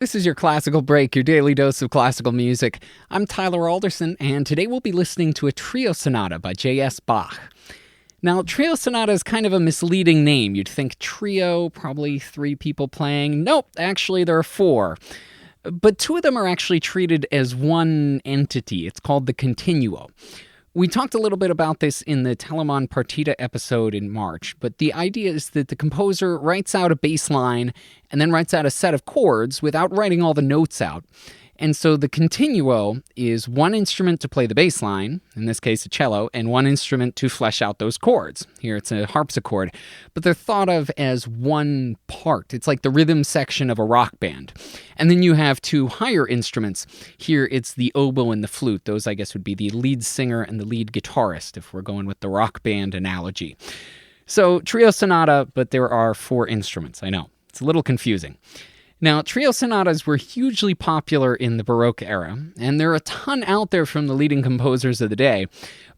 This is your Classical Break, your daily dose of classical music. I'm Tyler Alderson, and today we'll be listening to a trio sonata by J.S. Bach. Now, trio sonata is kind of a misleading name. You'd think trio, probably 3 people playing. Nope, actually there are 4. But 2 of them are actually treated as one entity. It's called the continuo. We talked a little bit about this in the Telemon Partita episode in March, but the idea is that the composer writes out a bass line and then writes out a set of chords without writing all the notes out. And so the continuo is one instrument to play the bass line, in this case a cello, and one instrument to flesh out those chords. Here it's a harpsichord, but they're thought of as one part. It's like the rhythm section of a rock band. And then you have 2 higher instruments. Here it's the oboe and the flute. Those, I guess, would be the lead singer and the lead guitarist, if we're going with the rock band analogy. So trio sonata, but there are 4 instruments. I know, it's a little confusing. Now, trio sonatas were hugely popular in the Baroque era, and there are a ton out there from the leading composers of the day,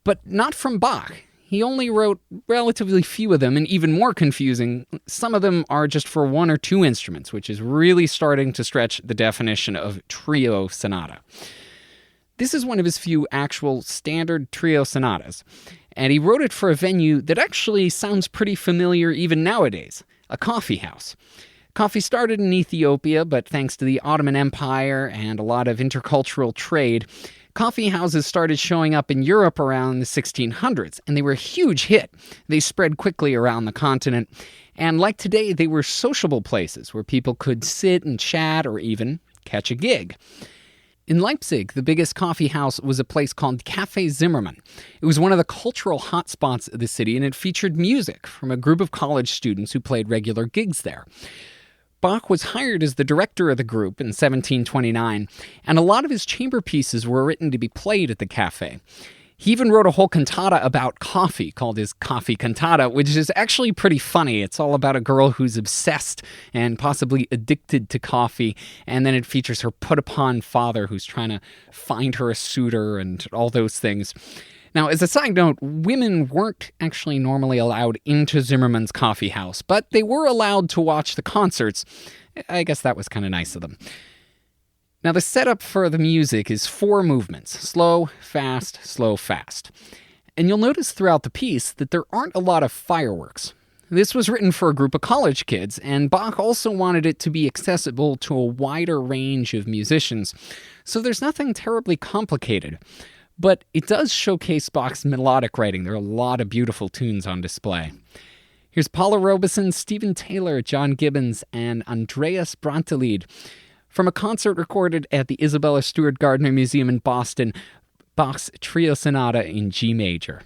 but not from Bach. He only wrote relatively few of them, and even more confusing, some of them are just for 1 or 2 instruments, which is really starting to stretch the definition of trio sonata. This is one of his few actual standard trio sonatas, and he wrote it for a venue that actually sounds pretty familiar even nowadays, a coffee house. Coffee started in Ethiopia, but thanks to the Ottoman Empire and a lot of intercultural trade, coffee houses started showing up in Europe around the 1600s, and they were a huge hit. They spread quickly around the continent, and like today, they were sociable places where people could sit and chat or even catch a gig. In Leipzig, the biggest coffee house was a place called Café Zimmermann. It was one of the cultural hotspots of the city, and it featured music from a group of college students who played regular gigs there. Bach was hired as the director of the group in 1729, and a lot of his chamber pieces were written to be played at the cafe. He even wrote a whole cantata about coffee called his Coffee Cantata, which is actually pretty funny. It's all about a girl who's obsessed and possibly addicted to coffee, and then it features her put-upon father who's trying to find her a suitor and all those things. Now, as a side note, women weren't actually normally allowed into Zimmermann's coffee house, but they were allowed to watch the concerts. I guess that was kind of nice of them. Now, the setup for the music is 4 movements: slow, fast, slow, fast. And you'll notice throughout the piece that there aren't a lot of fireworks. This was written for a group of college kids, and Bach also wanted it to be accessible to a wider range of musicians, so there's nothing terribly complicated. But it does showcase Bach's melodic writing. There are a lot of beautiful tunes on display. Here's Paula Robeson, Stephen Taylor, John Gibbons, and Andreas Brantelied from a concert recorded at the Isabella Stewart Gardner Museum in Boston, Bach's Trio Sonata in G major.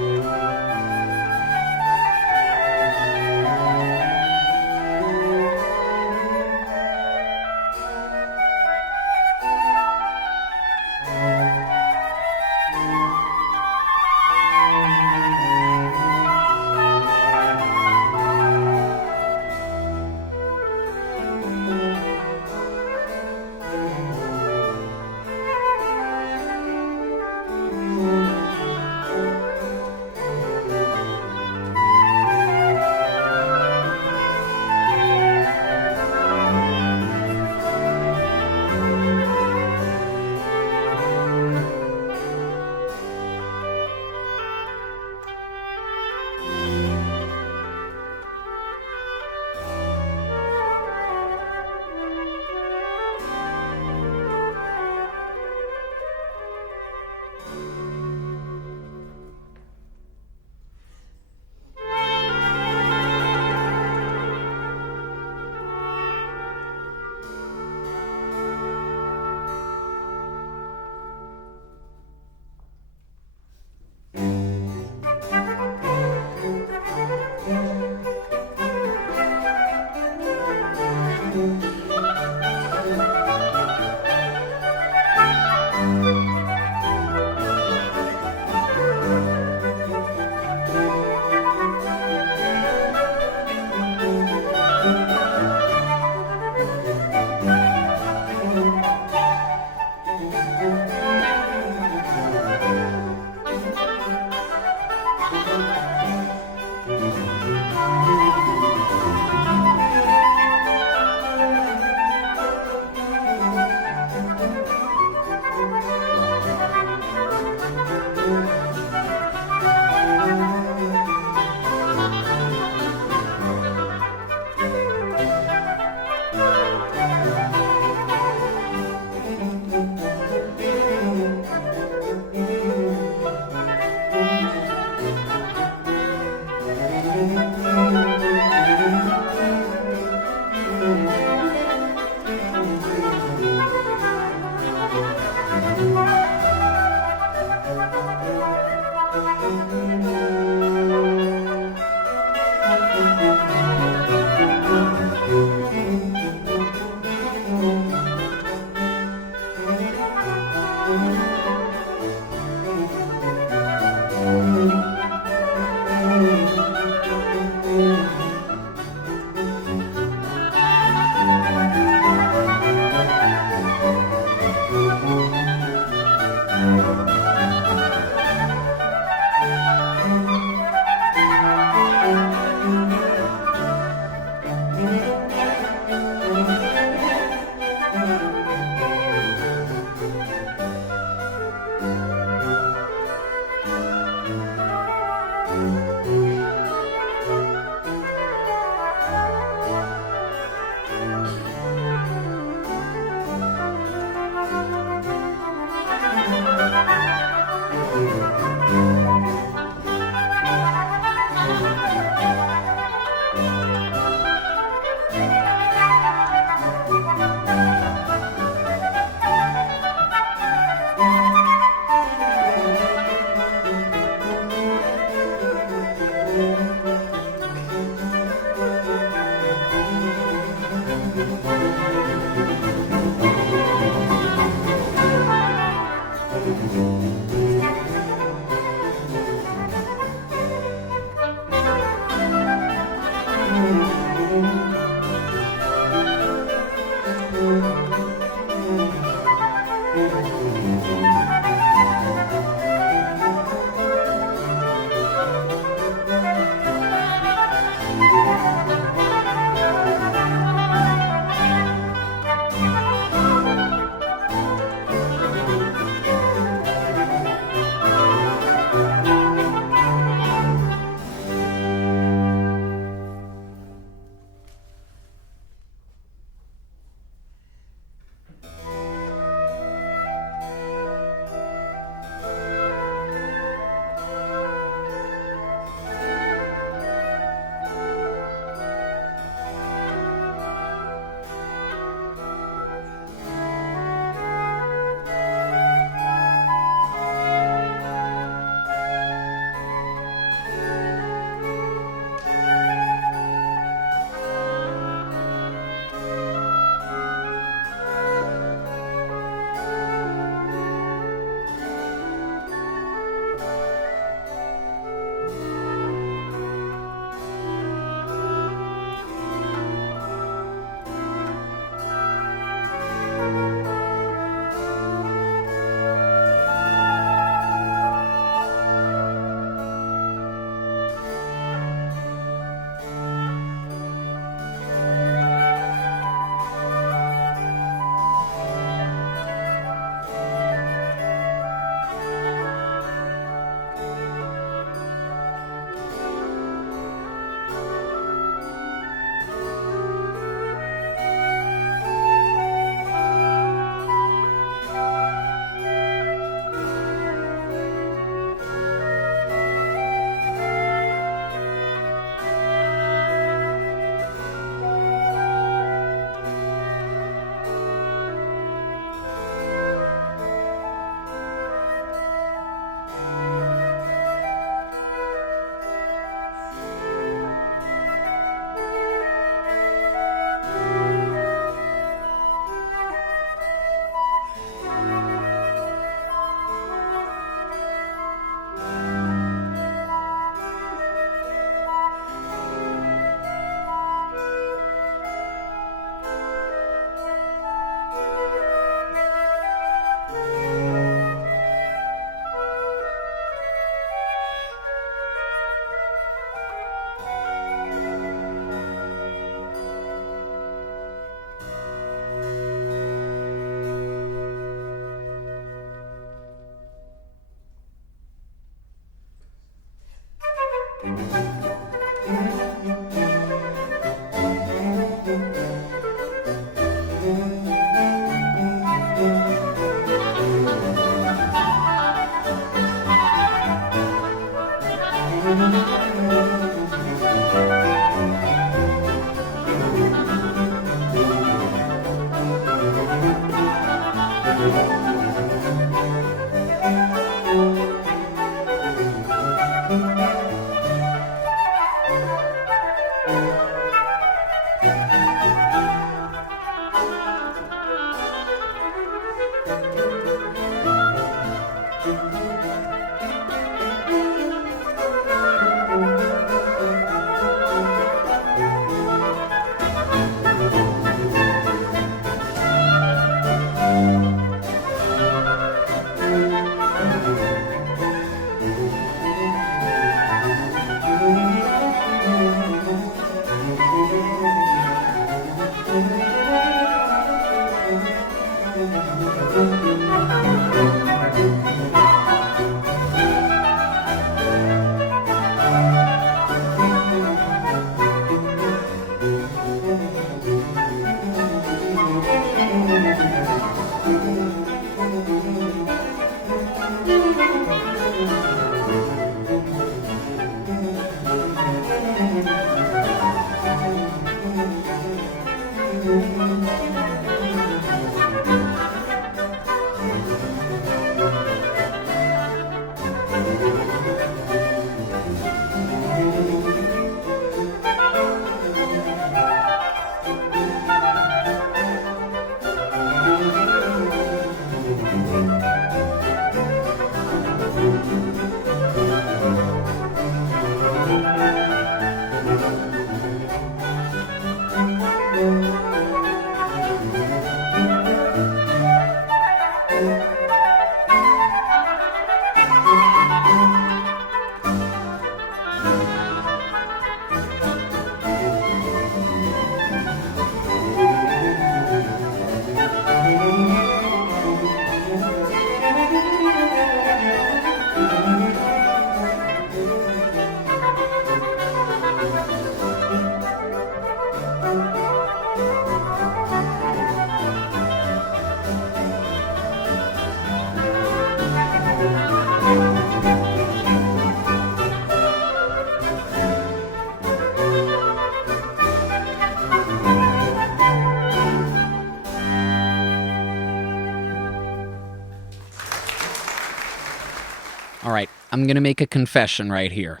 All right, I'm going to make a confession right here.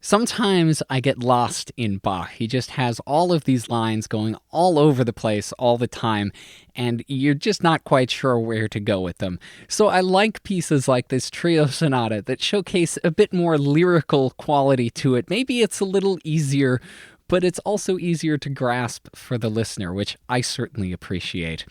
Sometimes I get lost in Bach. He just has all of these lines going all over the place all the time, and you're just not quite sure where to go with them. So I like pieces like this trio sonata that showcase a bit more lyrical quality to it. Maybe it's a little easier, but it's also easier to grasp for the listener, which I certainly appreciate.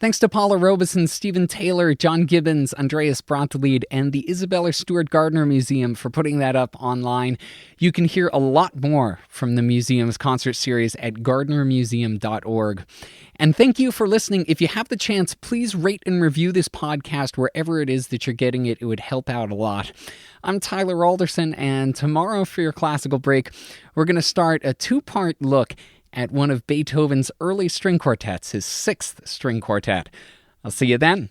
Thanks to Paula Robeson, Stephen Taylor, John Gibbons, Andreas Brantelied, and the Isabella Stewart Gardner Museum for putting that up online. You can hear a lot more from the museum's concert series at gardnermuseum.org. And thank you for listening. If you have the chance, please rate and review this podcast wherever it is that you're getting it. It would help out a lot. I'm Tyler Alderson, and tomorrow for your classical break, we're going to start a two-part look at one of Beethoven's early string quartets, his sixth string quartet. I'll see you then.